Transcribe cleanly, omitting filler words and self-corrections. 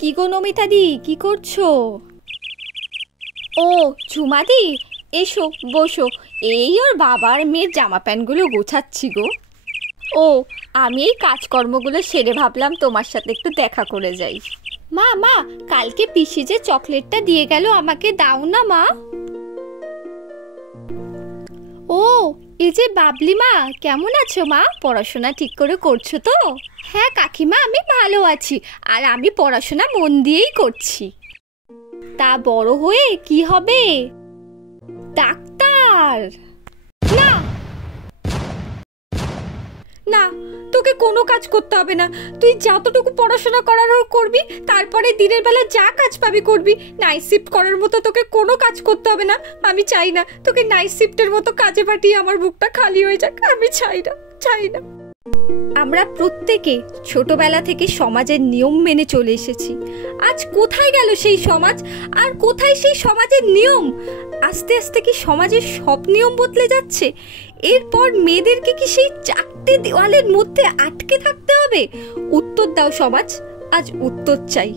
কি গো নমিতাদি, কি করছো? ও ঝুমাদি, এসো বসো। এই ওর বাবার মেয়ের জামা প্যান্টগুলো গোছাচ্ছি গো। ও, আমি এই কাজকর্মগুলো সেরে ভাবলাম তোমার সাথে একটু দেখা করে যাই। মা মা, কালকে পিসি যে চকলেটটা দিয়ে গেল আমাকে দাও না মা। ও, এই যে বাবলি মা, কেমন আছো মা? পড়াশোনা ঠিক করে করছো তো? হ্যাঁ কাকিমা, আমি ভালো আছি। আর আমি পড়াশোনা মন দিয়েই করছি। তা বড় হয়ে কি হবে? ডাক্তার? না না, তোকে কোনো কাজ করতে হবে না। তুই যতটুকু পড়াশোনা করার করবি, তারপরে দিনের বেলা যা কাজ পাবি করবি। নাইট শিফট করার মতো তোকে কোনো কাজ করতে হবে না। আমি চাই না তোকে নাইট শিফটের মতো কাজে পাঠিয়ে আমার বুকটা খালি হয়ে যাক। আমি চাই না, চাই না। আমরা প্রত্যেকে ছোটবেলা থেকে সমাজের নিয়ম মেনে চলে এসেছি। আজ কোথায় গেল সেই সমাজ? আর কোথায় সেই সমাজের নিয়ম? আস্তে আস্তে কি সমাজের সব নিয়ম বদলে যাচ্ছে? এরপর মেয়েদেরকে কি সেই চারটে দেওয়ালের মধ্যে আটকে থাকতে হবে? উত্তর দাও সমাজ, আজ উত্তর চাই।